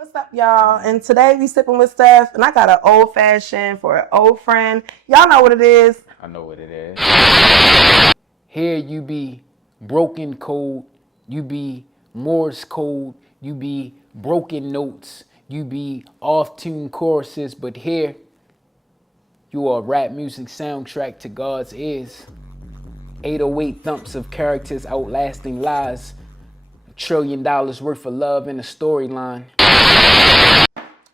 What's up, y'all? And today we sipping with Steph, and I got an old fashioned for an old friend. Y'all know what it is. I know what it is. Here you be broken code, you be Morse code, you be broken notes, you be off-tune choruses, but here you are rap music soundtrack to God's ears. 808 thumps of characters outlasting lies. $1 trillion worth of love in a storyline.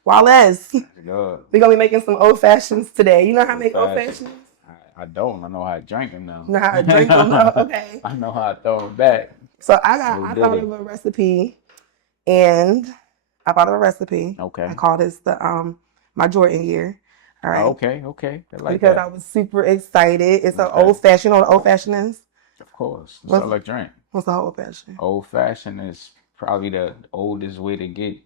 Wallace, Good. we're going to be making some old fashions today. You know how to make old fashions? I don't. I know how to drink them now. You know how to drink them, though? Okay. I know how to throw them back. So I thought of a recipe, and I thought of a recipe. Okay. I call this my Jordan year. All right. Okay. I like because that. I was super excited. It's an old fashioned. You know what old fashioned is? Of course. That's all I drink. What's the old fashioned? Old fashioned is probably the oldest way to get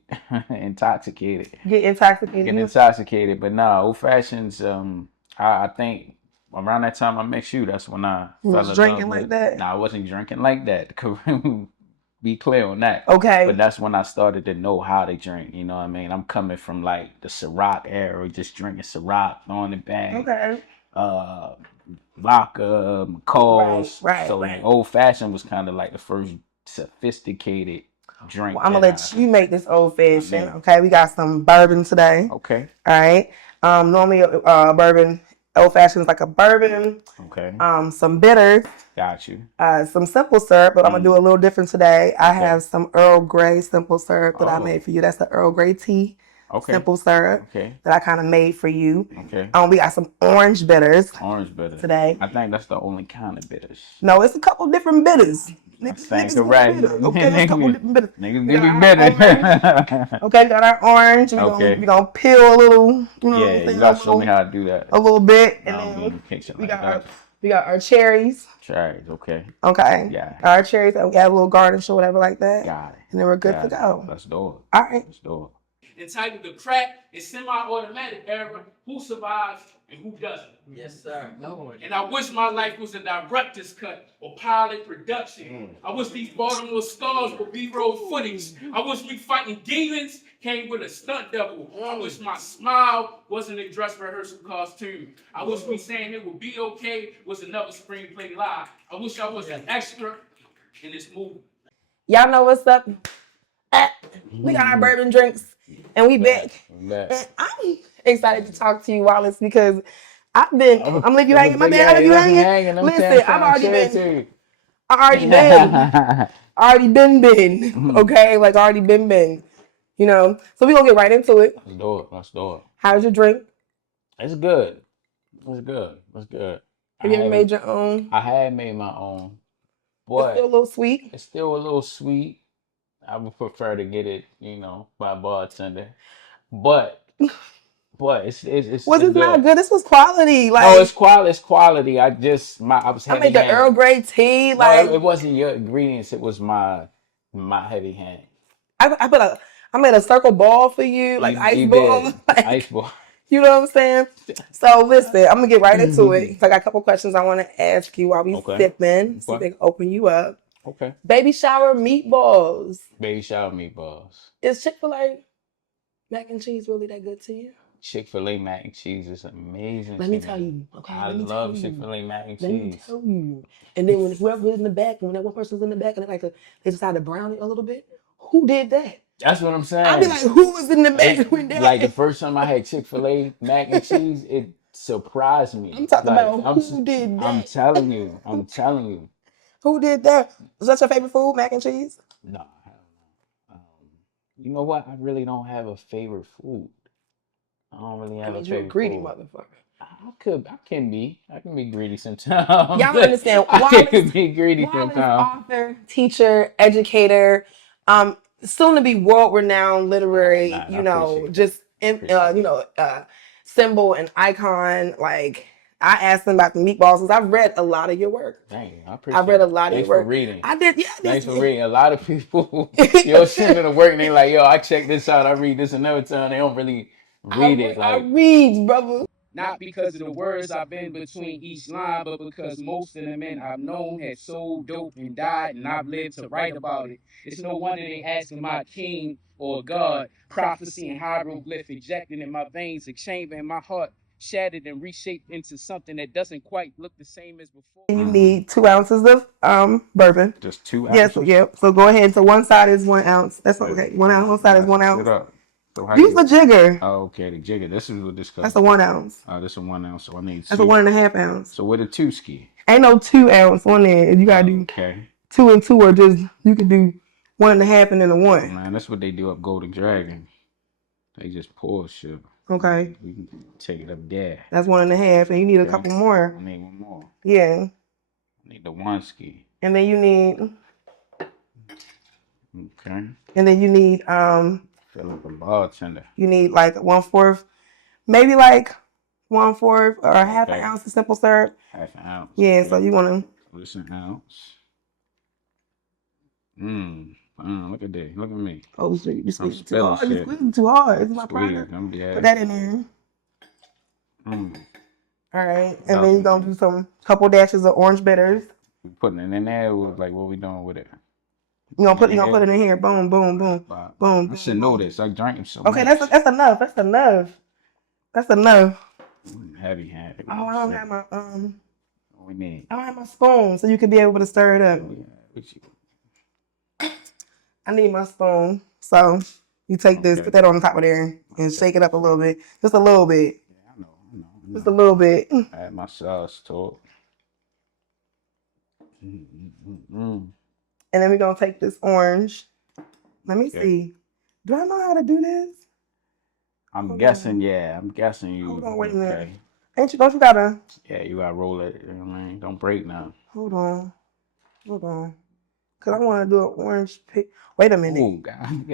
intoxicated. Get intoxicated. But nah, old fashions, I think around that time I met you, that's when I fell in drinking love like with, that? Nah, I wasn't drinking like that. Be clear on that. Okay. But that's when I started to know how to drink. You know what I mean? I'm coming from like the Ciroc era, just drinking Ciroc, throwing it back. Okay. Vodka, McCall's. Right. So old fashioned was kind of like the first sophisticated drink. Well, I'm gonna let you make this old fashioned. Okay, we got some bourbon today. Okay. All right. Normally, bourbon old fashioned is like a bourbon. Okay. Some bitters. Got you. Some simple syrup, but I'm gonna do a little different today. I have some Earl Grey simple syrup that I made for you. That's the Earl Grey tea. Okay. Simple syrup. Okay. That I kind of made for you. Okay. We got some orange bitters. Orange bitters today. I think that's the only kind of bitters. No, it's a couple different bitters. Thank you, right? Okay, there's a couple different bitters. Niggas give me bitter. Okay, got our orange. We're gonna peel a little. You know what I'm saying? You gotta show me how to do that. A little bit, and then we got our cherries. Cherries, okay. Okay. Yeah. Our cherries. We got a little garnish or whatever like that. Got it. And then we're good to go. Let's do it. All right. Let's do it. Entitled The Crack and Semi-Automatic Era, Who Survives and Who Doesn't. Yes, sir. No. And I wish my life was a director's cut or pilot production. I wish these Baltimore stars were B-roll footage. I wish me fighting demons came with a stunt double. I wish my smile wasn't a dress rehearsal costume. I wish me saying it would be okay was another screenplay lie. I wish I was an extra in this movie. Y'all know what's up. We got our bourbon drinks. And we back. And I'm excited to talk to you, Wallace, because I'm gonna leave you hanging. My man, I leave you hanging. Listen, I already been. Okay, like already been. You know, so we gonna get right into it. Let's do it. How's your drink? It's good. Have you ever made your own? I had made my own. But it's still a little sweet. I would prefer to get it, by a bartender. But it's was it not good? This was quality. It's quality. I was heavy. I made the Earl Grey tea. It wasn't your ingredients. It was my heavy hand. I made a circle ball for you, like ice ball. Ice ball. You know what I'm saying? So listen, I'm gonna get right into it. So I got a couple questions I want to ask you while we sipping. See if they can open you up. Okay. Baby shower meatballs. Is Chick-fil-A mac and cheese really that good to you? Chick-fil-A mac and cheese is amazing. Let me tell you. Okay. I love Chick-fil-A mac and cheese. Let me tell you. And then when whoever's in the back, when that one person's in the back and they decide to brown it a little bit, who did that? That's what I'm saying. I'd be like, who was in the back with that? Like the first time I had Chick-fil-A mac and cheese, it surprised me. I'm talking about who did that. I'm telling you. Who did that? Was that your favorite food, mac and cheese? No, I don't know. You know what? I really don't have a favorite food. I don't really have a favorite you're a greedy food. motherfucker. I can be greedy sometimes. Y'all understand? I can be greedy sometimes. Author, teacher, educator, soon to be world-renowned literary. Symbol and icon. Like I asked him about the meatballs because I've read a lot of your work. Dang, I appreciate it. I've read a lot of your work. Thanks for reading. I did, yeah. Thanks for reading. A lot of people, sitting to work and they like, I check this out. I read this another time. They don't really read it. I read, brother. Not because of the words I've been between each line, but because most of the men I've known had sold dope and died, and I've lived to write about it. It's no wonder they asking my king or God, prophecy and hieroglyph ejecting in my veins, a chamber in my heart, shattered and reshaped into something that doesn't quite look the same as before. You need 2 ounces of bourbon. Just 2 Yes, ounces? yep. So go ahead. So one side is 1 ounce. That's okay. 1 ounce. One side is 1 ounce. So how Use the jigger. Oh, okay, the jigger. This is what this That's a 1 ounce. Oh, this is a 1 ounce. So I need. That's a 1.5 ounce. So with a 2 ski. Ain't no 2 ounce on there. You gotta do 2 and 2, or just you can do 1.5 and then a 1. Man, that's what they do up Golden Dragon. They just pour shit. Okay. We can take it up there. That's 1.5, and you need a couple more. I need 1 more. Yeah. I need the 1 ski. And then you need. Okay. And then you need Feel like a bartender. You need like 1/4, maybe like 1/4 or a half an ounce of simple syrup. Half an ounce. Yeah. Okay. So you want to. This an ounce. Look at that. Look at me. Oh, you squeezing too hard. You squeezing too hard. It's my product. Put that in there. All right, and then you're gonna do some couple dashes of orange bitters. We putting it in there. Like what we doing with it? You gonna put it in here. Boom, boom, boom, boom. I should know this. I drank them so okay, much. that's enough. That's enough. That's enough. Heavy handed. Oh, I don't have my What we need? I don't have my spoon, so you could be able to stir it up. I need my spoon. So you take this, put that on the top of there, and shake it up a little bit. Just a little bit. Yeah, I know. Just a little bit. Add my sauce to it. And then we're going to take this orange. Let me see. Do I know how to do this? I'm guessing you. Hold on, wait a minute. Don't you gotta? Yeah, you gotta roll it. You know what I mean? Don't break now. Hold on. Because I want to do an orange pick. Wait a minute. Ooh, God.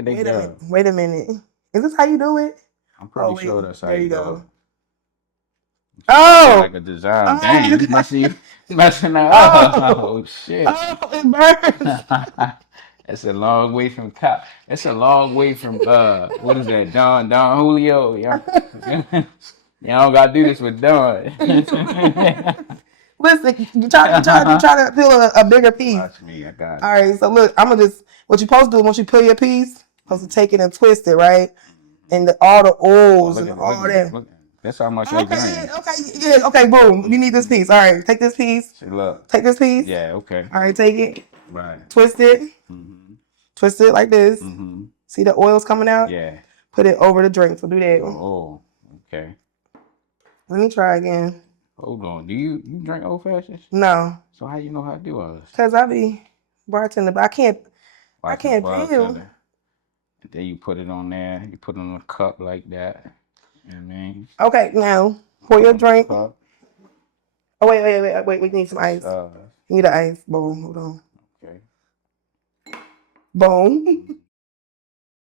Wait a minute. Is this how you do it? I'm pretty sure that's how you do it. Oh! Like a design. Dang, you messing that up. Oh, shit. Oh, it burns. That's a long way from cop. That's a long way from what is that? Don Julio. Y'all don't gotta do this with Don. Listen, you try to peel a bigger piece. Watch me, I got it. All right, so look, I'm gonna just what you're supposed to do once you peel your piece, supposed to take it and twist it, right? And all the oils and all that. That's how much I drink. Okay, boom. You need this piece. All right, take this piece. Look. Take this piece. Yeah, okay. All right, take it. Right. Twist it. Mm-hmm. Twist it like this. Mm-hmm. See the oils coming out? Yeah. Put it over the drink. So do that. Oh, okay. Let me try again. Hold on. Do you drink old fashions? No. So how you know how to do all this? Cause I be bartender, but I can't feel. And then you put it on there. You put it on a cup like that. You know what I mean? Okay, now pour your drink. Oh wait. We need some ice. You need the ice. Boom. Hold on. Okay. Boom.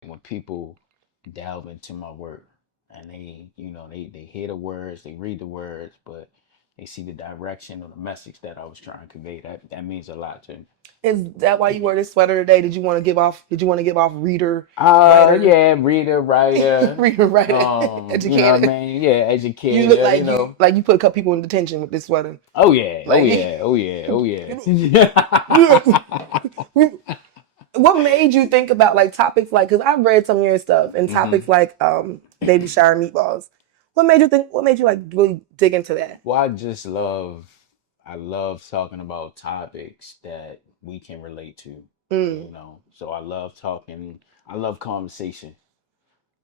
When people delve into my work and they hear the words, they read the words, but they see the direction or the message that I was trying to convey, that means a lot to me. Is that why you wear this sweater today? Did you want to give off reader? Writer? Yeah, reader, writer. Reader, writer. Educated. You know what I mean? Yeah, educated. You look like you put a couple people in detention with this sweater. Oh yeah. Oh yeah. What made you think about like topics like, because I've read some of your stuff and topics like baby shower meatballs. What made you like really dig into that? Well, I love talking about topics that we can relate to, you know. So I love conversation,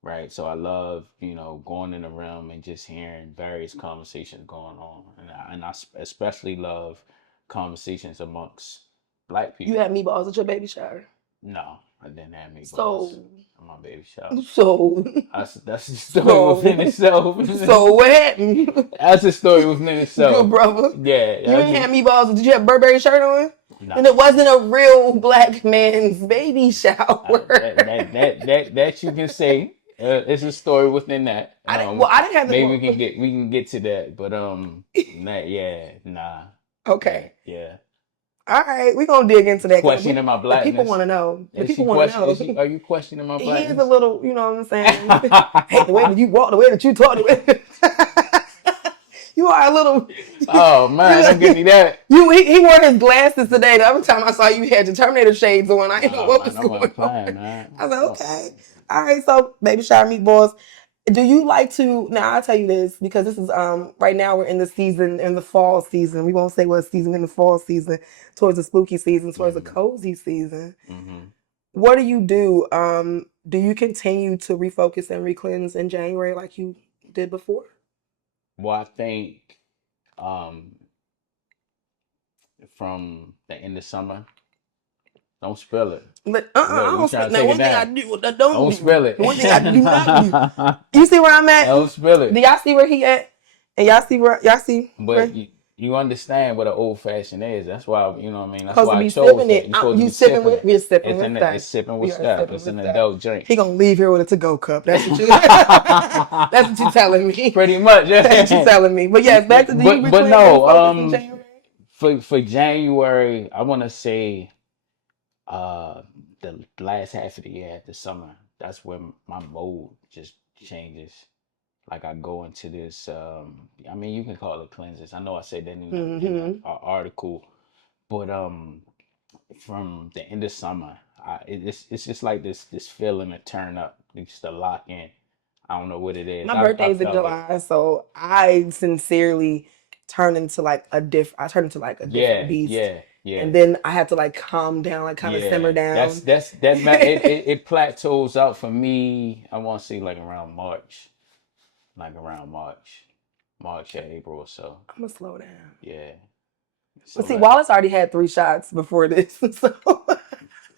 right? So I love, going in the room and just hearing various conversations going on. And I especially love conversations amongst Black people. You had meatballs at your baby shower? No, I didn't have meatballs. So on my baby shower. So that's the story within itself. So what happened? That's a story within itself. Good brother. Yeah. You didn't have meatballs. Did you have a Burberry shirt on? No. And it wasn't a real Black man's baby shower. That you can say. It's a story within that. I didn't have the. Maybe we can get to that, but nah. Okay. Yeah. All right, we're gonna dig into that. Questioning my blackness. People want to know. People want to know. Are you questioning my blackness? He's a little, you know what I'm saying? Hey, the way that you walk, the way that you talk, the way. You are a little. Oh man, don't give me that. He wore his glasses today. The other time I saw you had your Terminator shades on. I didn't know what Man, was I going wasn't on. playing, man. I was like, okay, all right. So baby shower meatballs. Do you like to? Now I'll tell you this because this is right now we're in the season in the fall season. We won't say what season in the fall season towards the spooky season towards the cozy season. What do you do? Do you continue to refocus and re-cleanse in January like you did before? Well, I think from the end of summer, don't spill it. But Look, I you don't trying spill. to Now take one it thing I down. do, I Don't do. spill it. The one thing I do not do. You see where I'm at? Don't spill Do it. y'all see where he at? And y'all see where But you understand what an old fashioned is. That's why, you know what I mean? That's supposed to why I be chose sipping that. it. You're supposed to You be sipping sipping with? it. We're sipping It's with in that. it's sipping We with are stuff. sipping It's an with that. adult drink. He gonna leave here with a to-go cup. That's what you. That's what you telling me. Pretty much. That's what you telling me. But yes, back to do you But reclaim and focus in no, January? for January, I wanna say the last half of the year at the summer, that's when my mode just changes. Like I go into this I mean you can call it cleanses. I know I said that in the article, but from the end of summer, it's just like this feeling to turn up, just to lock in. I don't know what it is. My I birthday's in felt it. July, so I sincerely turned into like a I turned into like a different Yeah, beast. yeah, yeah. And then I had to like calm down, like kind of simmer Yeah, down. it plateaus out for me. I want to say like around March, March or April or so. I'm gonna slow down. Yeah. So But see, like, Wallace already had 3 shots before this. So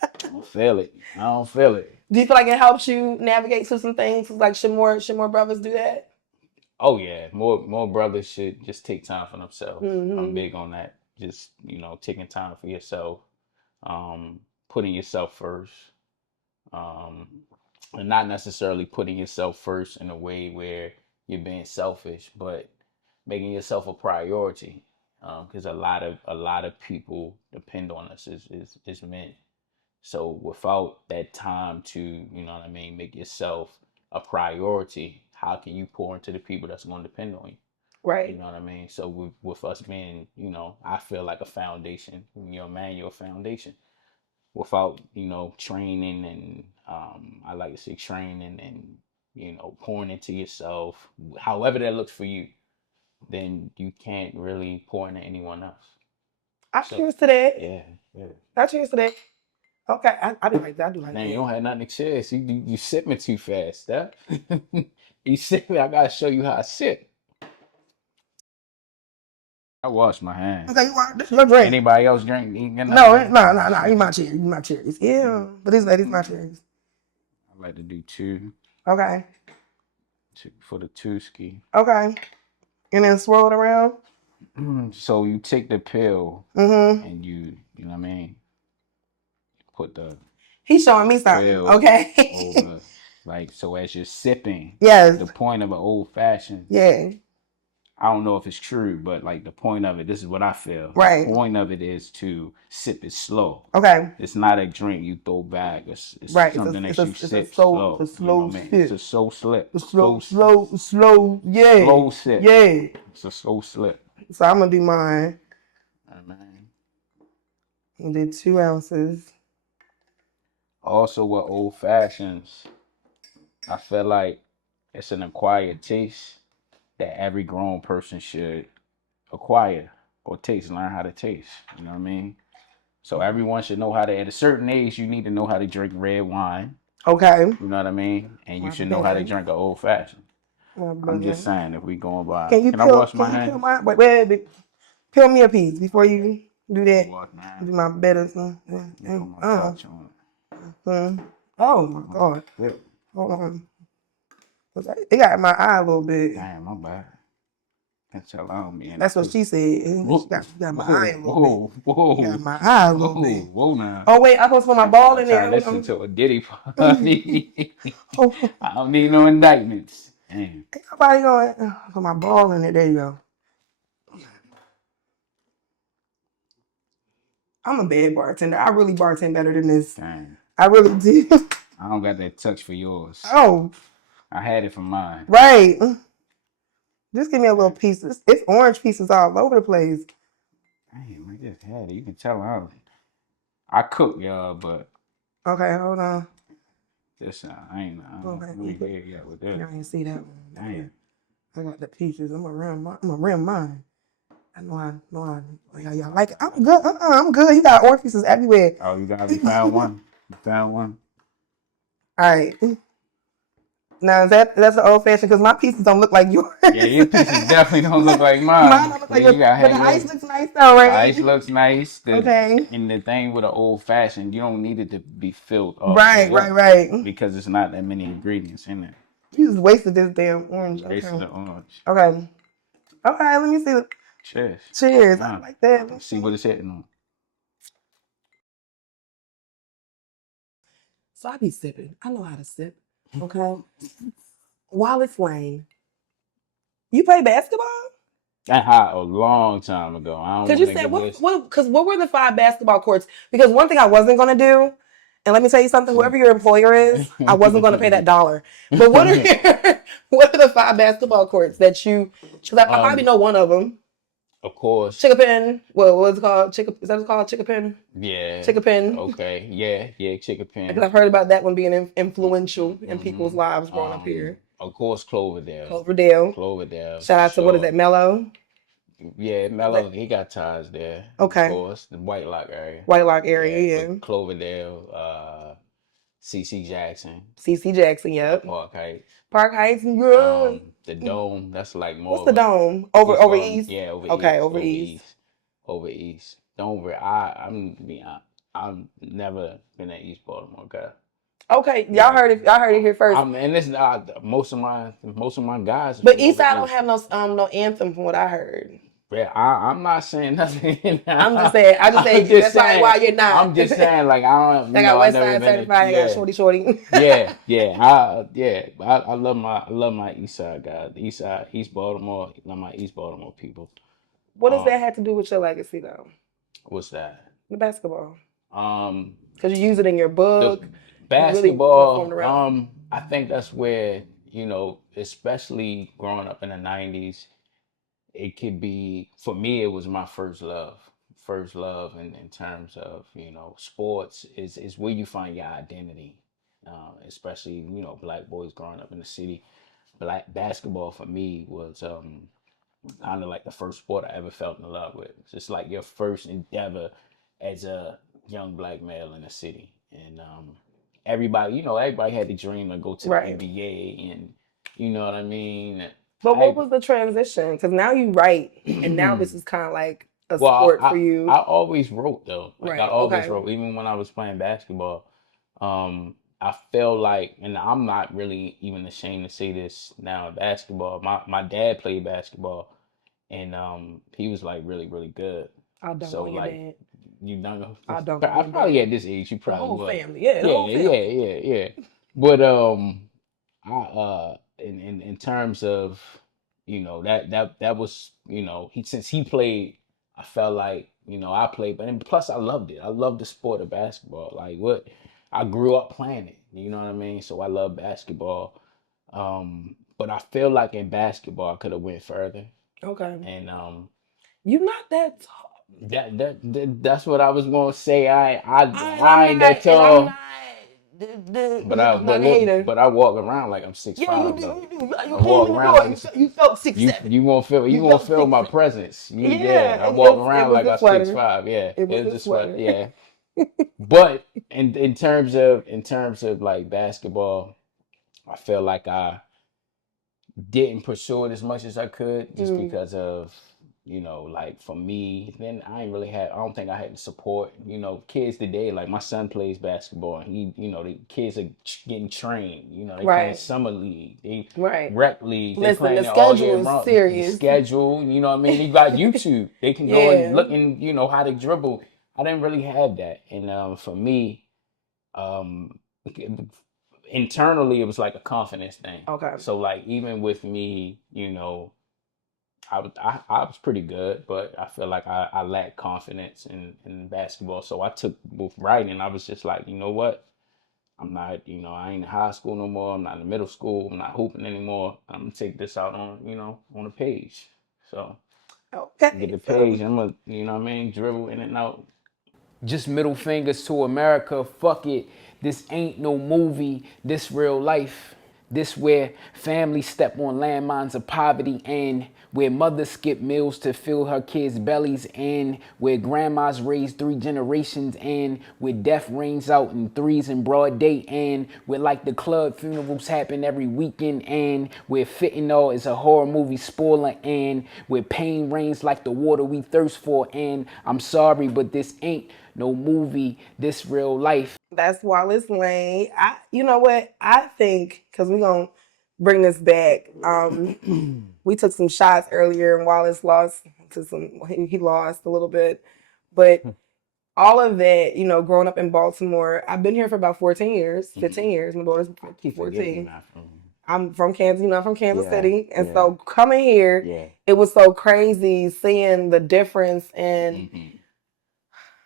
I don't feel it. I don't feel it. do you feel like it helps you navigate through some things? Like should more brothers do that? Oh yeah, more brothers should just take time for themselves. I'm Mm-hmm. big on that. Just taking time for yourself, putting yourself first, um, and not necessarily putting yourself first in a way where you're being selfish, but making yourself a priority. Because a lot of people depend on us as men. So without that time to, what I mean, make yourself a priority, how can you pour into the people that's going to depend on you? You Right. know what I mean? So with us being, I feel like a foundation. When you're a man, you're a foundation. Without, training and I like to say training and, pouring into yourself, however that looks for you, then you can't really pour into anyone else. I So cheers to that. yeah, yeah. I cheers to that. Okay, I do like that. I do like Man, you that. don't have nothing to chase. You sipping too fast, that. You sipping. I gotta show you how I sip. I wash my hands. Okay, this is your drink. Anybody else drink? Eat nothing? No, no. Eat my cherries. Eat my cherries. Yeah, but these ladies my cherries. I like to do two Okay. For the two ski. Okay. And then swirl it around. So you take the pill Mm-hmm. and you know what I mean? Put the He's showing me something. pill Okay. over, like, so as you're sipping, Yes. the point of an old fashioned, Yeah. I don't know if it's true, but like the point of it, this is what I feel. Right. The point of it is to sip it slow. Okay. It's not a drink you throw back. It's Right. something that you sip slow. slow. It's a slow sip. It's a slow slip. A slow. Yeah. Slow sip. Yeah. It's a slow slip. So I'm gonna do mine. Man. And do 2 ounces. Also, with old fashions, I feel like it's an acquired taste that every grown person should acquire or taste, learn how to taste. You know what I mean? So everyone should know how to, at a certain age, you need to know how to drink red wine. Okay. You know what I mean? And you should know how to drink an old fashioned. I'm just saying, if we going by, can I wash my hands? Wait, peel me a piece before you do that. Wash my hands. Do my better son. Put my touch on it. Oh my God. Yeah. Hold on. It got in my eye a little bit. Damn, my bad. That's how long me. That's what she said. She got my eye a little bit. Whoa. Got my eye a little bit. Whoa now. Oh wait, I'm supposed to put my ball in there. I listen to a Diddy party. I don't need no indictments. Damn. Ain't nobody going. Put my ball in there. There you go. I'm a bad bartender. I really bartend better than this. Damn. I really do. I don't got that touch for yours. Oh. I had it for mine. Right. Just give me a little piece. It's orange pieces all over the place. Damn, I just had it. You can tell I cook, y'all, but Okay, hold on. this I ain't here yet with I this. didn't see that one. Damn. I got the pieces. I'm gonna rim mine. I know y'all like it. I'm good. I'm good. You got orange pieces everywhere. Oh, you found one? You found one? All right. Now that's the old fashioned because my pieces don't look like yours. Yeah, your pieces definitely don't look like mine. Mine don't look like Yeah, yours. you got But the hang ice yours. looks nice though, right? The ice looks nice. Okay. And the thing with an old fashioned, you don't need it to be filled up. Right. Because it's not that many ingredients in there. You just wasted this damn orange. Basically, the orange. Okay. Let me see. Cheers. Cheers. I like that. Let's see what it's hitting on. So I be sipping. I know how to sip. Okay. Wallace Lane. You play basketball? That hot a long time ago. I don't Because you think said it was. what were the 5 basketball courts? Because one thing I wasn't gonna do, and let me tell you something, whoever your employer is, I wasn't gonna pay that $1. But what are what are the 5 basketball courts that you? Because I probably know one of them. Of course. Chickapin. Well, what's it called? Is that what it's called? Chickapin? Yeah. Chickapin. Okay. Yeah, Chickapin. Because I've heard about that one being influential in people's lives growing up here. Of course, Cloverdale. Shout out to what is that, Mello? Yeah, Mello, he got ties there. Okay. Of course, the White Lock area. Yeah. Cloverdale, CC Jackson. Yep. Park Heights. Yeah. The Dome, that's like more. What's the Dome? Over East? Yeah, over East. Over East. I've never been at East Baltimore, guy. Okay, y'all heard it. Y'all heard it here first. And this most of my guys. But East Side don't have no anthem from what I heard. Yeah, I'm not saying nothing. I'm just saying. That's saying, why you're not. I'm just saying, like I don't. I got West Side certified. I got Shorty. I love my East Side guys. East Baltimore. I love my East Baltimore people. What does that have to do with your legacy, though? What's that? The basketball. Because you use it in your book. Basketball. Really I think that's where especially growing up in the '90s. It could be, for me, it was my first love. In terms of, sports is where you find your identity. Especially, black boys growing up in the city. Black basketball for me was kind of like the first sport I ever felt in love with. It's just like your first endeavor as a young black male in the city. And everybody had the dream to go to the NBA, and you know what I mean? But what was the transition? Because now you write, and now this is kind of like a sport for you. I always wrote, though. I always wrote, even when I was playing basketball. I feel like, and I'm not really even ashamed to say this now in basketball. My dad played basketball, and he was like really, really good. I don't know your dad. You don't know? I don't. I probably at this age, you probably whole would. Family, yeah. But in terms of that was since he played, I felt like I played, but plus I loved it. I loved the sport of basketball. Like I grew up playing it. You know what I mean? So I love basketball. But I feel like in basketball I could have went further. Okay. And you're not that tall. That's what I was gonna say. I ain't that tall. But I walk around like I'm 6'5". Yeah, you do. I walk around like you felt 6'7". You won't feel my presence. I walk around like I'm 6'5". Yeah, it was the sweater. Yeah. But in terms of like basketball, I feel like I didn't pursue it as much as I could just because of like for me, then I don't think I had the support. Kids today, like my son plays basketball, and the kids are getting trained. They playing summer league, rec league. Listen, they playing the schedule is serious. The schedule, you know what I mean? They got YouTube. They can go and look and how to dribble. I didn't really have that, and for me, internally, it was like a confidence thing. Okay. So like even with me, I was pretty good, but I feel like I lacked confidence in basketball. So I took with writing. I was just like, you know what? I'm not, I ain't in high school no more. I'm not in middle school. I'm not hooping anymore. I'm gonna take this out on, on a page. So get the page. I'm gonna, what I mean, dribble in and out. Just middle fingers to America. Fuck it. This ain't no movie. This real life. This where families step on landmines of poverty, and where mothers skip meals to fill her kids' bellies, and where grandmas raise 3 generations, and where death rains out in threes in broad day, and where like the club funerals happen every weekend, and where fentanyl is a horror movie spoiler, and where pain reigns like the water we thirst for. And I'm sorry, but this ain't no movie. This real life. That's Wallace Lane. You know what? I think, because we're going to bring this back. We took some shots earlier and Wallace lost he lost a little bit. But all of that, growing up in Baltimore, I've been here for about 14 years, 15 years. My daughter's 14. I'm from Kansas, I'm from Kansas City. And so coming here, it was so crazy seeing the difference in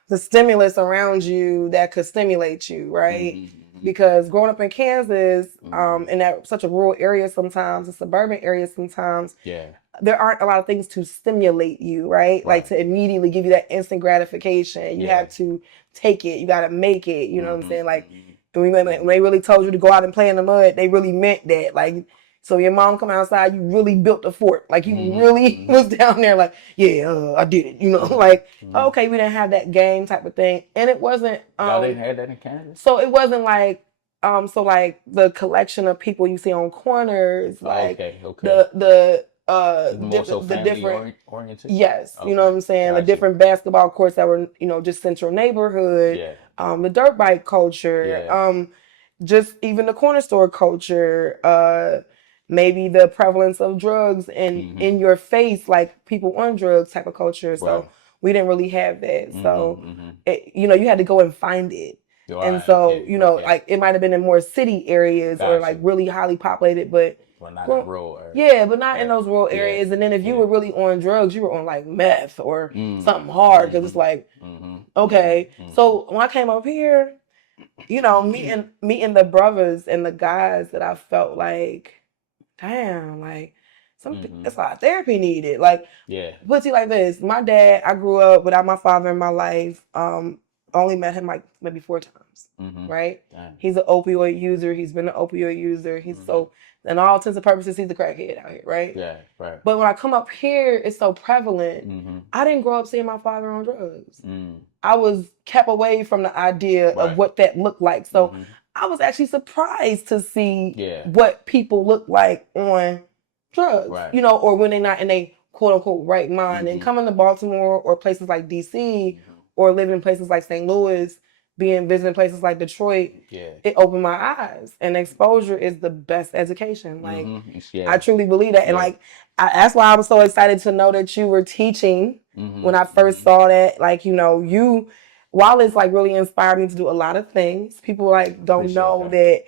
the stimulus around you that could stimulate you, right? Because growing up in Kansas, in that such a rural area sometimes, a suburban area sometimes, there aren't a lot of things to stimulate you, right? Like to immediately give you that instant gratification. You have to take it. You got to make it. You know what I'm saying? Like when they really told you to go out and play in the mud, they really meant that. Like, so your mom come outside, you really built the fort. Like you really was down there like, I did it. Like, okay, we didn't have that game type of thing. And it wasn't... Y'all didn't have that in Canada? So it wasn't like... so like the collection of people you see on corners, like the different oriented? Yes, you know what I'm saying? The different basketball courts that were, just central neighborhood, the dirt bike culture, just even the corner store culture, maybe the prevalence of drugs and in your face, like people on drugs type of culture. So we didn't really have that. So, you had to go and find it. And so, like it might have been in more city areas or like really highly populated, but not in rural areas. Yeah, but not in those rural areas. And then if you were really on drugs, you were on like meth or something hard because it's like, okay. So when I came up here, meeting the brothers and the guys that I felt like, damn, like something, it's a lot of therapy needed. Like, put it like this: my dad, I grew up without my father in my life. Only met him like maybe 4 times, right? Damn. He's an opioid user. He's been an opioid user. He's so, in all intents and purposes, he's a crackhead out here, right? Yeah, right. But when I come up here, it's so prevalent. I didn't grow up seeing my father on drugs. I was kept away from the idea of what that looked like. So I was actually surprised to see what people look like on drugs, or when they're not in a quote unquote right mind. And coming to Baltimore or places like DC, or living in places like St. Louis, visiting places like Detroit, it opened my eyes. And exposure is the best education. Like, I truly believe that. And like, that's why I was so excited to know that you were teaching when I first saw that. Like, Wallace like really inspired me to do a lot of things. People like don't know that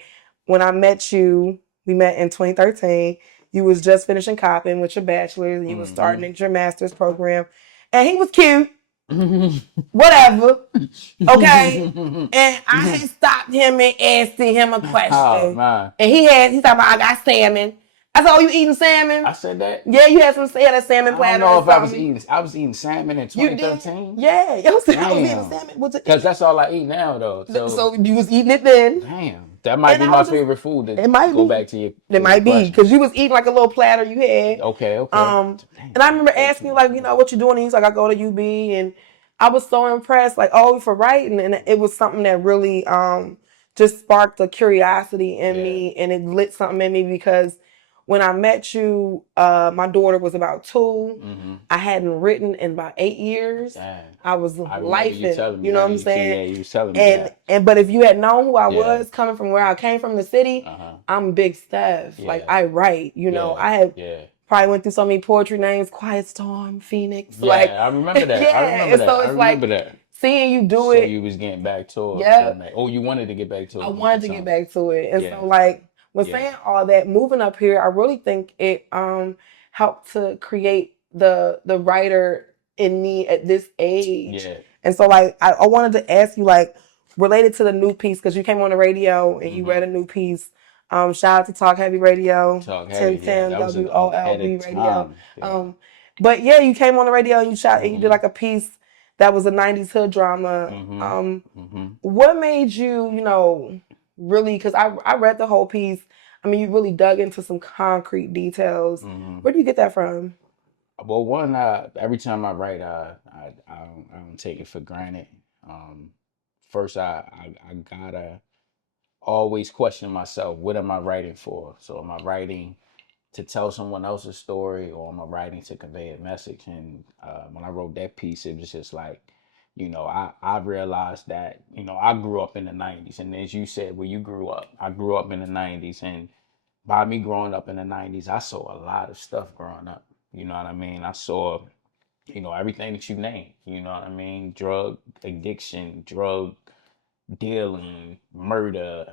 when I met you, we met in 2013. You was just finishing copping with your bachelor's and you was starting at your master's program. And he was cute. Whatever. Okay. And I had stopped him and asked him a question. Oh, man. And he's talking about, I got salmon. I said, oh, you eating salmon? I said that? Yeah, you had a salmon platter. I don't know if I was eating salmon in 2013. Yeah, I was eating salmon. Because that's all I eat now, though. So you was eating it then? Damn. That might be my favorite food. It might go back to your It might be, because you was eating like a little platter you had. Okay. And I remember asking you, like, what you doing? And he's like, I go to UB. And I was so impressed, like, for writing. And it was something that really just sparked a curiosity in me. And it lit something in me because when I met you, my daughter was about 2. I hadn't written in about 8 years. Damn. I was lifing, you know what I'm saying? Yeah, you was telling me that. But if you had known who I was, coming from where I came from, the city, I'm Big Steph. Yeah. Like, I write, I had probably went through so many poetry names: Quiet Storm, Phoenix. Yeah, like, I remember that. I remember that. Seeing you do it. So you was getting back to it. Yeah. Oh, you wanted to get back to it. I wanted to get back to it. And so, like, when saying all that, moving up here, I really think it helped to create the writer in me at this age. Yeah. And so, like, I wanted to ask you, like, related to the new piece, because you came on the radio and you read a new piece. Shout out to Talk Heavy Radio, Talk Heavy, 1010 that was WOLB Radio. But yeah, you came on the radio and and you did like a piece that was a 90s hood drama. What made you, really, because I read the whole piece. I mean, you really dug into some concrete details. Where do you get that from? Well, one, every time I write, I don't take it for granted. First, I gotta always question myself. What am I writing for? So am I writing to tell someone else's story, or am I writing to convey a message? And when I wrote that piece, it was just like, I realized that, I grew up in the 90s. And as you said, where you grew up, I grew up in the 90s. And by me growing up in the 90s, I saw a lot of stuff growing up. You know what I mean? I saw, everything that you named. You know what I mean? Drug addiction, drug dealing, murder,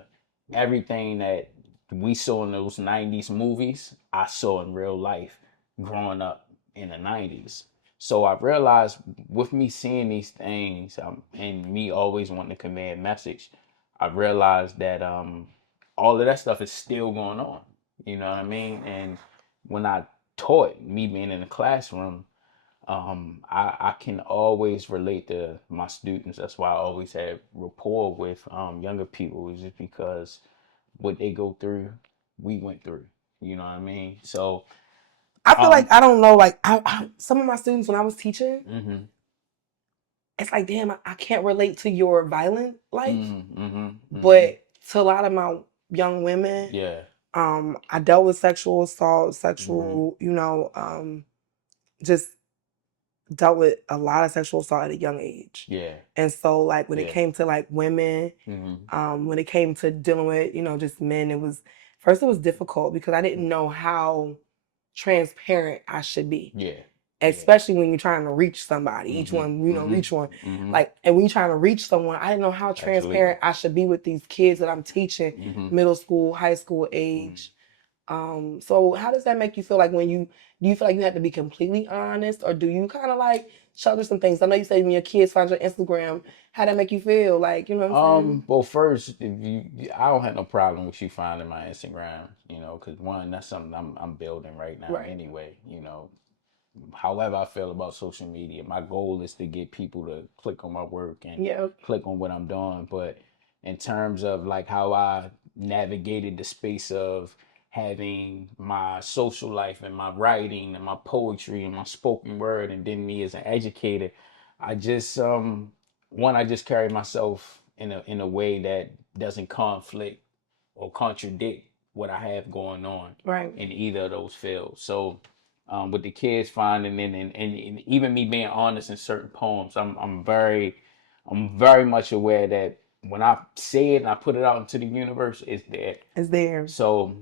everything that we saw in those 90s movies, I saw in real life growing up in the 90s. So I realized with me seeing these things and me always wanting to convey a message, I realized that all of that stuff is still going on. You know what I mean? And when I taught, me being in the classroom, I can always relate to my students. That's why I always have rapport with younger people, is just because what they go through, we went through. You know what I mean? So I feel like, I don't know, like some of my students when I was teaching, it's like, damn, I can't relate to your violent life, but to a lot of my young women, I dealt with sexual assault, just dealt with a lot of sexual assault at a young age. And so like when it came to like women, when it came to dealing with, just men, it was difficult because I didn't know how transparent I should be. Especially when you're trying to reach somebody, each one, reach one. Like, and when you're trying to reach someone, I didn't know how transparent I should be with these kids that I'm teaching, middle school, high school age. So how does that make you feel? Like do you feel like you have to be completely honest, or do you kind of like shoulder some things? I know you say when your kids find your Instagram, how that make you feel? Like, you know what I'm saying? Well, first, I don't have no problem with you finding my Instagram, because one, that's something I'm building right now anyway, However I feel about social media, my goal is to get people to click on my work and click on what I'm doing. But in terms of like how I navigated the space of having my social life and my writing and my poetry and my spoken word, and then me as an educator, I just I just carry myself in a way that doesn't conflict or contradict what I have going on in either of those fields. So with the kids finding and even me being honest in certain poems, I'm very much aware that when I say it and I put it out into the universe, it's there. It's there. So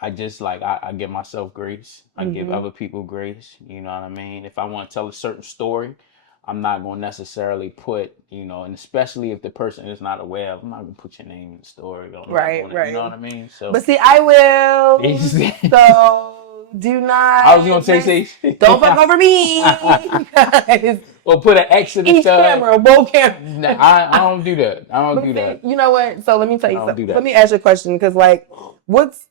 I just like I give myself grace. I give other people grace. You know what I mean? If I want to tell a certain story, I'm not going to necessarily put, and especially if the person is not aware of, I'm not going to put your name in the story. Right. You know what I mean? So, but see, I will. So do not. I was going to say, don't fuck over me. Or put an X in the camera, both cameras. Nah, I don't do that. I don't do that. You know what? So let me tell you something. Let me ask you a question, because like, what's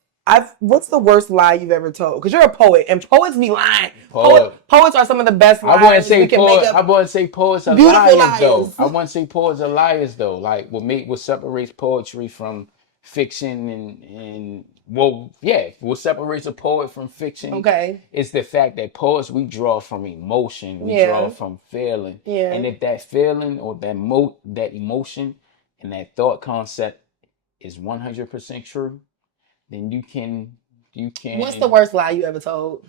the worst lie you've ever told? Because you're a poet, and poets be lying. Poets are some of the best liars. I wouldn't say poets are liars, though. I wouldn't say poets are liars, though. Like what separates poetry from fiction and what separates a poet from fiction is the fact that poets, we draw from emotion, we draw from feeling, and if that feeling or that emotion and that thought concept is 100% true, then you can. What's the worst lie you ever told?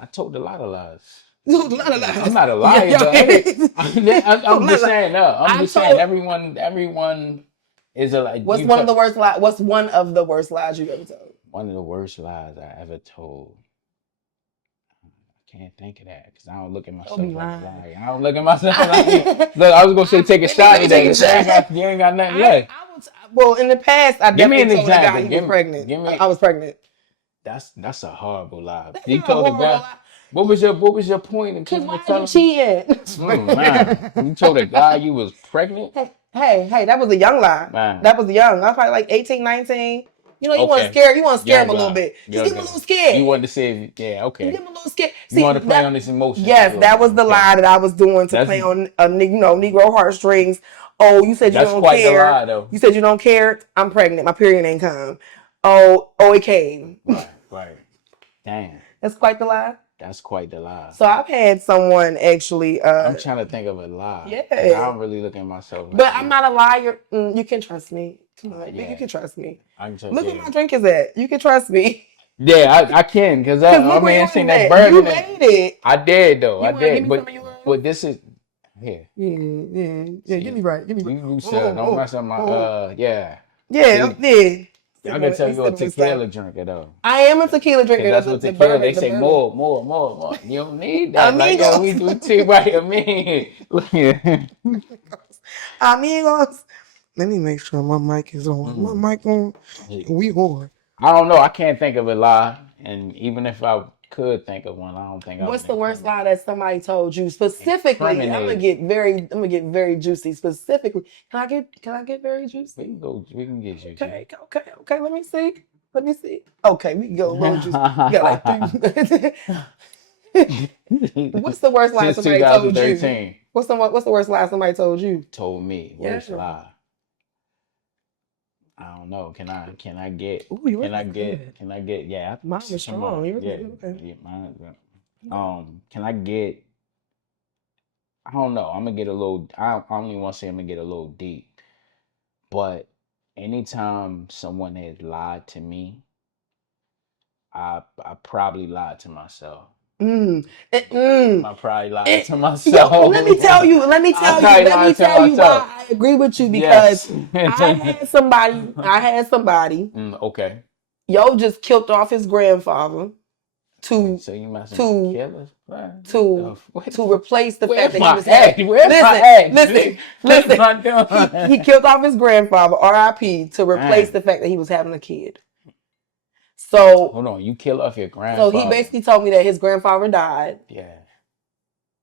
I told a lot of lies. A lot of lies. I'm not a liar. I'm just saying. I'm just saying. Everyone is a lie. What's one of the worst lies? What's one of the worst lies you've ever told? One of the worst lies I ever told. I can't think of that because I don't look at myself like a liar. I don't look at myself like. Look, I was gonna say take a shot at that. You ain't got nothing left. Well, in the past, I definitely told a guy he was pregnant. I was pregnant. That's a horrible lie. You told a guy. What was your point in telling? Why you cheating? Man, you told a guy you was pregnant. Hey, that was a young lie. Man. That was young. I was probably like 18, 19. You know, you want to Okay. scare him a little Young bit. Just Young give him a little scared. You wanted to say, yeah, okay. Give him a little scared. You want to play on this emotion. Yes, that was the lie that I was doing to play on, Negro heartstrings. Oh, you said you don't quite care. The lie, though. You said you don't care. I'm pregnant. My period ain't come. Oh, it came. Right. Damn. That's quite the lie. That's quite the lie. So I've had someone actually. I'm trying to think of a lie. Yeah. I don't really look at myself. Like but I'm not a liar. You can trust me. Come on, yeah. You can trust me. Look where my drink is at. You can trust me. Yeah, I can because I mean, I seen that bourbon. You made it. I did though. I did, but this is here. Yeah. Give me right. You said don't mess up my Yeah. I can tell you a tequila drinker though. I am a tequila drinker. That's what tequila. They say more. You don't need that. Like we do too, right? Amigos. Let me make sure my mic is on. My mic on. We on. I don't know. I can't think of a lie, and even if I could think of one, I don't think. What's the worst lie that somebody told you specifically? I'm gonna get very juicy. Specifically, can I get very juicy? We can get juicy. Okay. Let me see. Okay, we can go a little juicy. We got like 3. What's the worst lie somebody told you? What's the worst lie somebody told you? Told me worst lie. I don't know. Can I get? Ooh, can I get? Yeah. Mine was strong. Yeah, mine. Can I get? I don't know. I'm gonna get a little. I don't even want to say I'm gonna get a little deep, but anytime someone has lied to me, I probably lied to myself. I probably lied to myself. Let me tell you why I agree with you because I had somebody. Okay. Yo just killed off his grandfather to replace the fact that he was having. Listen. He killed off his grandfather, R.I.P. to replace the fact that he was having a kid. So hold on, you kill off your grandfather. So he basically told me that his grandfather died. Yeah.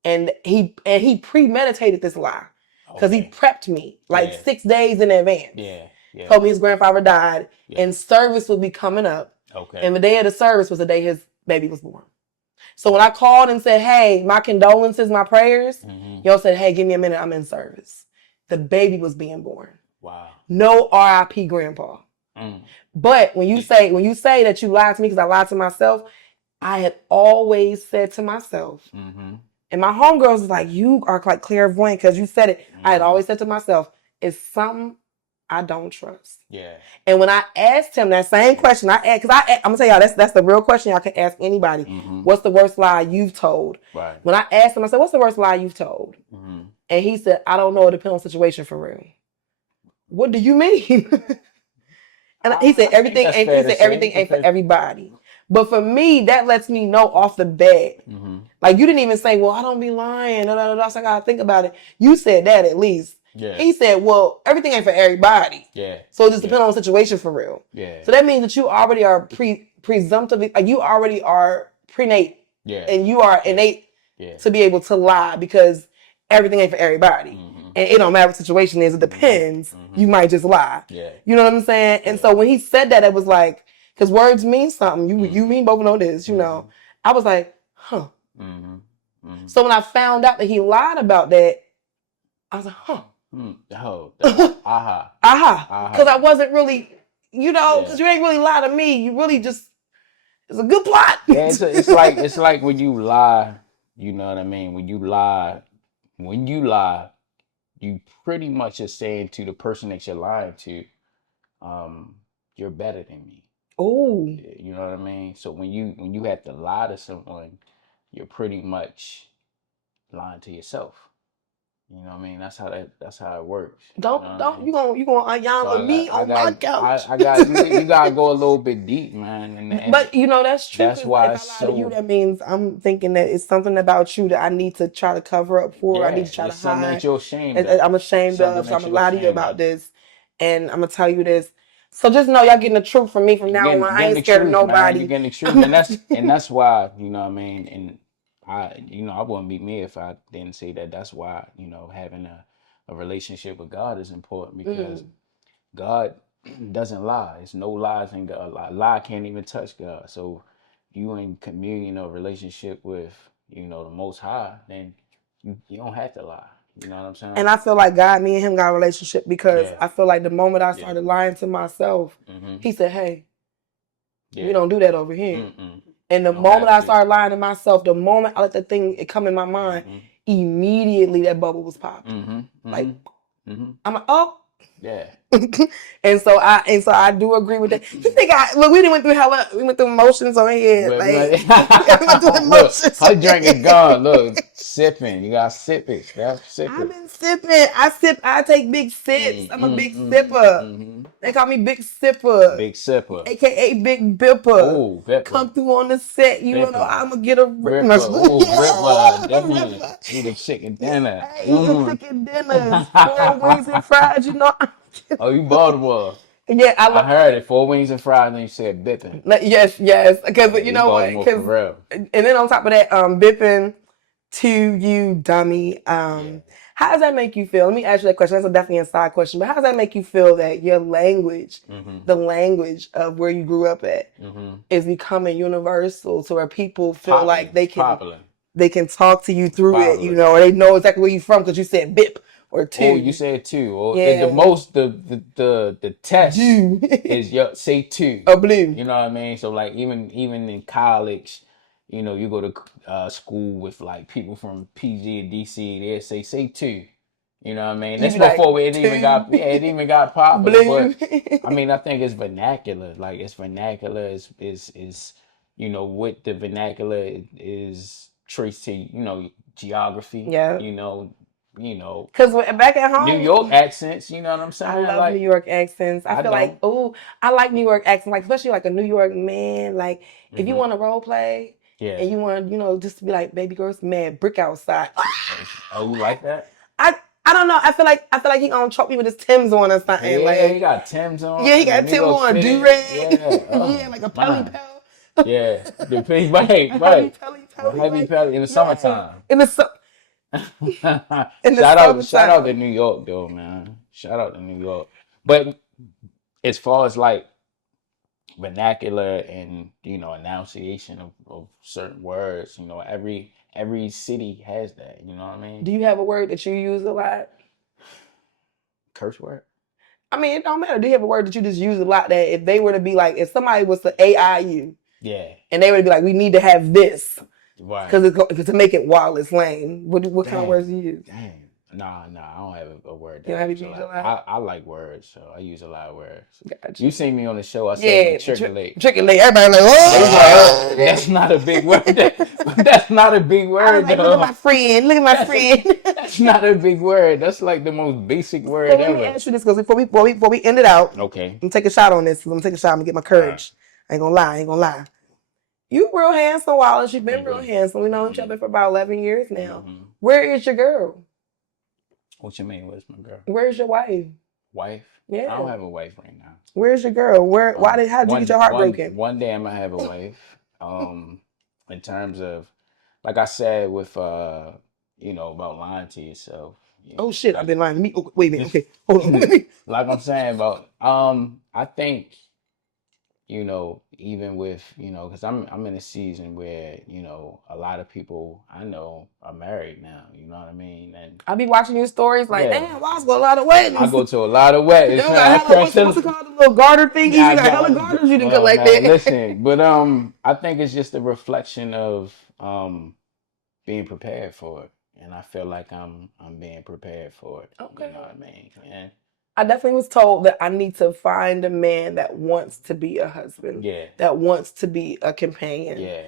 And he premeditated this lie. Because he prepped me like 6 days in advance. Yeah. Told me his grandfather died and service would be coming up. Okay. And the day of the service was the day his baby was born. So when I called and said, hey, my condolences, my prayers, y'all said, hey, give me a minute, I'm in service. The baby was being born. Wow. No R.I.P. grandpa. But when you say that you lied to me because I lied to myself, I had always said to myself, and my homegirls was like, you are like clairvoyant because you said it. I had always said to myself, it's something I don't trust. Yeah. And when I asked him that same question, I'm gonna tell y'all that's the real question y'all can ask anybody. What's the worst lie you've told? Right. When I asked him, I said, what's the worst lie you've told? And he said, I don't know. It depends on the situation for real. What do you mean? And he said everything ain't for everybody. But for me, that lets me know off the bat. Like you didn't even say, well, I don't be lying. So I gotta think about it. You said that at least. Yeah. He said, well, everything ain't for everybody. Yeah. So it just depends on the situation for real. Yeah. So that means that you already are presumptively, like you already are prenate. Yeah. And you are innate to be able to lie because everything ain't for everybody. And it don't matter what the situation is, it depends. You might just lie. Yeah. You know what I'm saying? And so when he said that, it was like, because words mean something. You mean both know this, you know. I was like, huh. So when I found out that he lied about that, I was like, huh. Because I wasn't really, because you ain't really lie to me. You really just, it's a good plot. Yeah, it's like when you lie, you know what I mean? When you lie, you pretty much are saying to the person that you're lying to, you're better than me. Oh. You know what I mean? So when you have to lie to someone, you're pretty much lying to yourself. You know what I mean? That's how it works. You gonna me on my couch. I got you gotta go a little bit deep, man. And but that's true. That's why if I lie to you, that means I'm thinking that it's something about you that I need to try to cover up for. I need to try to hide. Something that you're ashamed of. I'm ashamed of, so I'm gonna lie to you about this, and I'm gonna tell you this. So just know y'all getting the truth from me from now on. I ain't scared of nobody. You're getting the truth, and that's why, you know what I mean. And I wouldn't be me if I didn't say that. That's why, having a relationship with God is important because God doesn't lie. There's no lies in God. A lie can't even touch God. So you in communion or relationship with, the Most High, then you don't have to lie. You know what I'm saying? And I feel like God, me and him got a relationship because I feel like the moment I started lying to myself, he said, hey, we don't do that over here. And the moment I started lying to myself, the moment I let the thing come in my mind, immediately that bubble was popping. Like, I'm like, oh. Yeah. and so I do agree with that. You think we went through emotions on here. Like, we went through emotions. Look, her drink is gone. Look, sipping. You got sip it. I've been sipping. I take big sips. I'm a big sipper. They call me Big Sipper. Big sipper. AKA Big Bipper. Oh, Bipper. Come through on the set. You know I'm going to get a Ripper. Oh, Ripper. Definitely. Eat a chicken dinner. Eat chicken dinners. 4 wings and fries, Oh, you Baltimore. Yeah, I heard it. 4 wings and fries, and you said bipping. Yes. Because you know what? Because and then on top of that, bipping to you, dummy. How does that make you feel? Let me ask you that question. That's definitely a side question, but how does that make you feel that your language, the language of where you grew up at, is becoming universal to where people feel like they can talk to you through it, or they know exactly where you're from because you said bip or two. Oh, you said two. Or the test is say two. A blue. You know what I mean? So like even in college, you go to school with like people from PG and DC, they say two. You know what I mean? That's before it even got popular. Blue. But I mean, I think it's vernacular. Like it's vernacular is what the vernacular is traced to, geography. Yeah. Because back at home, New York accents, you know what I'm saying? I love New York accents. I feel like, I like New York accents, like especially like a New York man. Like if you want to role play, and you want to, just to be like, baby girl, it's mad brick outside. Oh, you like that? I don't know. I feel like he gonna choke me with his Timbs on or something. Yeah, like, he got Timbs on. Yeah, he got Timbs on, a do-rag. Yeah, like a pelly pel. Yeah, the pelly, right. Heavy pelly in the summertime. In the summer. Shout out to New York though, man. Shout out to New York. But as far as like vernacular and enunciation of certain words, every city has that. You know what I mean? Do you have a word that you use a lot? Curse word? I mean, it don't matter. Do you have a word that you just use a lot that if they were to be like, if somebody was to AI you, and they would be like, we need to have this. Right. Because to make it Wallace Lane, what kind of words do you use? Dang. Nah, I don't have a word. You don't have to use a lot? I like words, so I use a lot of words. Gotcha. You see me on the show, I said matriculate. Matriculate. Everybody like, oh! That's not a big word. That's not a big word, like, though. Look at my friend. That's not a big word. That's like the most basic word ever. Let me ask you this, because before we end it out, okay, I'm gonna take a shot on this. I'm gonna take a shot. I'm gonna get my courage. Right. I ain't gonna lie. You real handsome, Wallace. You've been real handsome. We know each other for about 11 years now. Where is your girl? What you mean? Where's my girl? Where's your wife? Wife? Yeah. I don't have a wife right now. Where's your girl? How did you get your heart broken? One day I'm gonna have a wife. In terms of, like I said, with about lying to yourself. Oh shit! I've been lying to me. Oh, wait a minute. Okay, hold on. Like I'm saying about, I think, even with, because I'm in a season where, a lot of people I know are married now, you know what I mean? And I be watching your stories like, damn, Wallace go a lot of weddings. I go to a lot of weddings. What's it called? The little garter thingies? You got hella garters you done collected. Listen, but I think it's just a reflection of being prepared for it. And I feel like I'm being prepared for it. Okay. You know what I mean? And I definitely was told that I need to find a man that wants to be a husband. Yeah. That wants to be a companion. Yeah.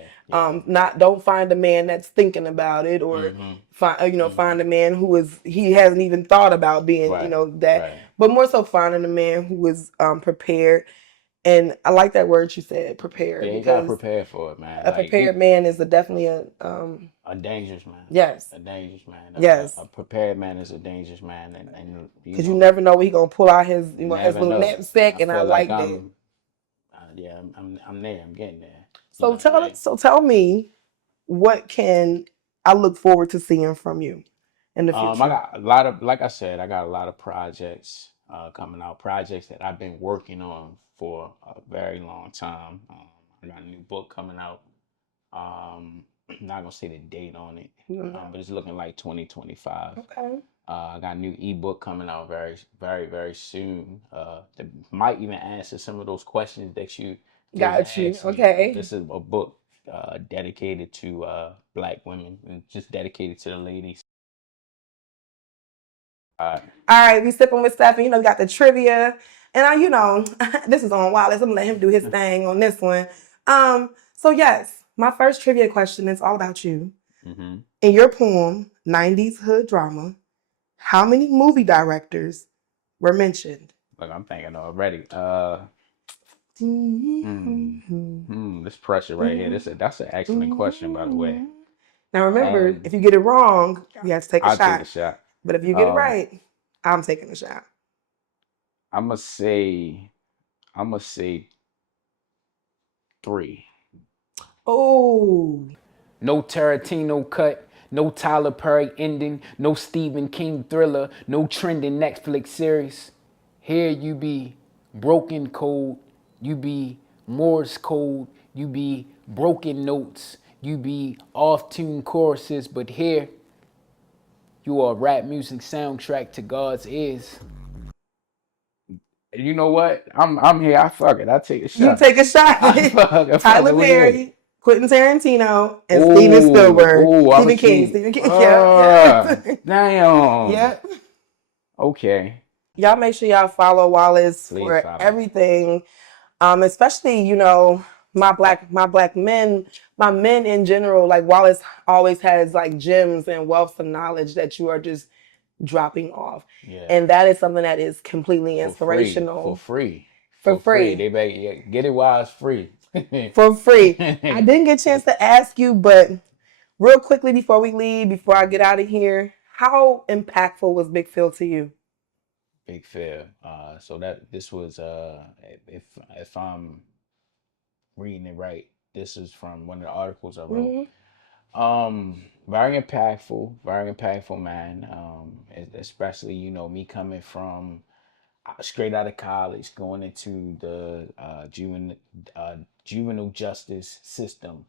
Don't find a man that's thinking about it, or find a man he hasn't even thought about being, that. Right. But more so finding a man who is prepared. And I like that word you said, prepared. Yeah, you gotta prepare for it, man. A prepared man is definitely a dangerous man. Yes. A dangerous man. Yes. A prepared man is a dangerous man, and because you never know when he gonna pull out his his little knapsack, and I like that. I'm there. I'm getting there. So tell me, what can I look forward to seeing from you in the I future? got a lot of, like I said, I got a lot of projects coming out, projects that I've been working on for a very long time. I got a new book coming out. I'm not gonna say the date on it, but it's looking like 2025. Okay. I got a new ebook coming out very, very, very soon. That might even answer some of those questions that you just Got you. asked me. Okay. This is a book dedicated to Black women and just dedicated to the ladies. All right, we sipping with Steph, and we got the trivia. And this is on Wallace. I'm gonna let him do his thing on this one. So yes, my first trivia question is all about you. Mm-hmm. In your poem, 90s Hood Drama, how many movie directors were mentioned? Look, I'm thinking already. This pressure right here. That's an excellent question, by the way. Now remember, if you get it wrong, you have to take a I'll shot. take a shot. But if you get it right, I'm taking a shot. I'm gonna say 3. Oh. No Tarantino cut, no Tyler Perry ending, no Stephen King thriller, no trending Netflix series. Here you be broken code, you be Morse code, you be broken notes, you be off-tune choruses, but here you are rap music soundtrack to God's ears. You know what? I'm here. I fuck it. I take a shot. You take a shot. Tyler Perry, Quentin Tarantino, and Steven Spielberg. Stephen King. Yeah. Damn. Yep. Okay. Y'all make sure y'all follow Wallace for everything. Especially, my black men, my men in general. Like Wallace always has like gems and wealth of knowledge that you are just dropping off. Yeah. And that is something that is completely inspirational. For free. They better get it while it's free. For free. I didn't get a chance to ask you, but real quickly before we leave, before I get out of here, how impactful was Big Phil to you? Big Phil. So that this was if I'm reading it right, this is from one of the articles I wrote. Very impactful man. Especially me coming from straight out of college, going into the juvenile justice system.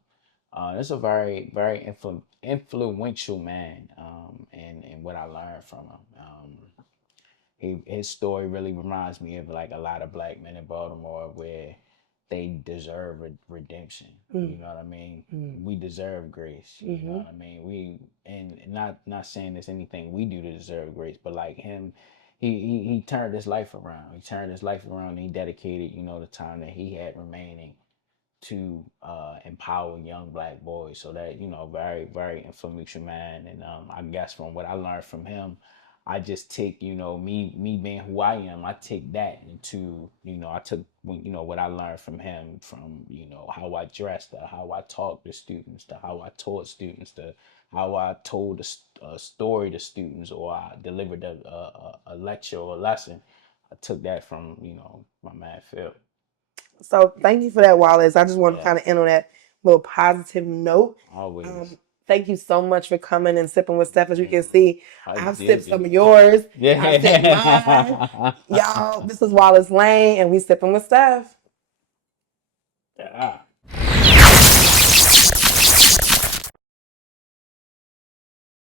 It's a very, very influential man, and what I learned from him. His story really reminds me of like a lot of black men in Baltimore where they deserve redemption. You know what I mean? We deserve grace. You know what I mean? And not saying there's anything we do to deserve grace, but like him, he turned his life around. He turned his life around and he dedicated, the time that he had remaining to empower young black boys. So that, very, very influential man. And I guess from what I learned from him, I just take, me being who I am, I take that into, I took, what I learned from him, from, how I dressed, to how I talked to students, to how I taught students, to how I told a story to students, or I delivered a lecture or a lesson. I took that from, my man Phil. So thank you for that, Wallace. I just want to kind of end on that little positive note. Always. Thank you so much for coming and sipping with Steph. As you can see, I've sipped some of yours. Yeah. I've sipped mine. Y'all, this is Wallace Lane, and we sipping with Steph. Yeah.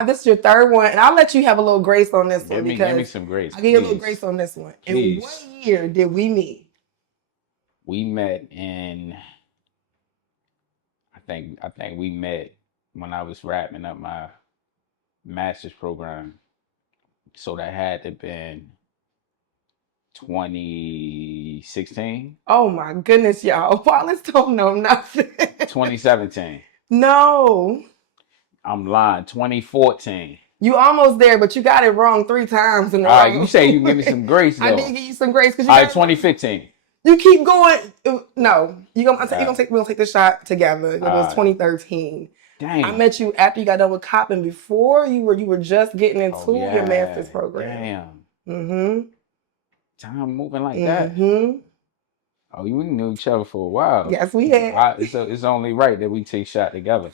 This is your third one, and I'll let you have a little grace on this one. Give me some grace. I'll give you a little grace on this one. Please. In what year did we meet? We met in, I think we met when I was wrapping up my master's program. So that had to been 2016. Oh my goodness, y'all. Wallace don't know nothing. 2017. No. I'm lying. 2014. You almost there, but you got it wrong 3 times in a row. All right, you say you give me some grace though. I did give you some grace. All right, 2015. You keep going. No, we're gonna take this shot together. It was 2013. Dang. I met you after you got done with copping. Before you were just getting into your master's program. Damn. Time moving like that. Oh, we knew each other for a while. Yes, we had. It's only right that we take shot together.